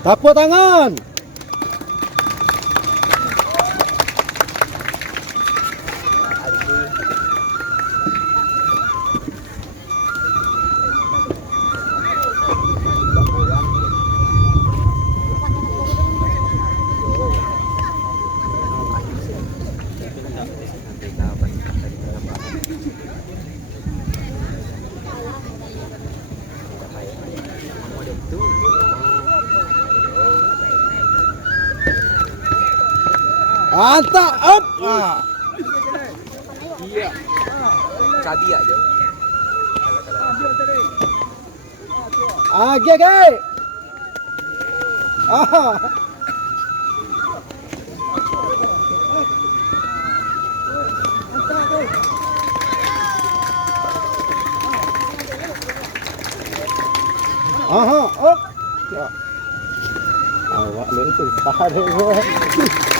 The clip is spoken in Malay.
Tepuk tangan. Mantap, up. Iya. Cabi aja. Okey, okey. Ah. Aha, up. Awak lu tu tak ada.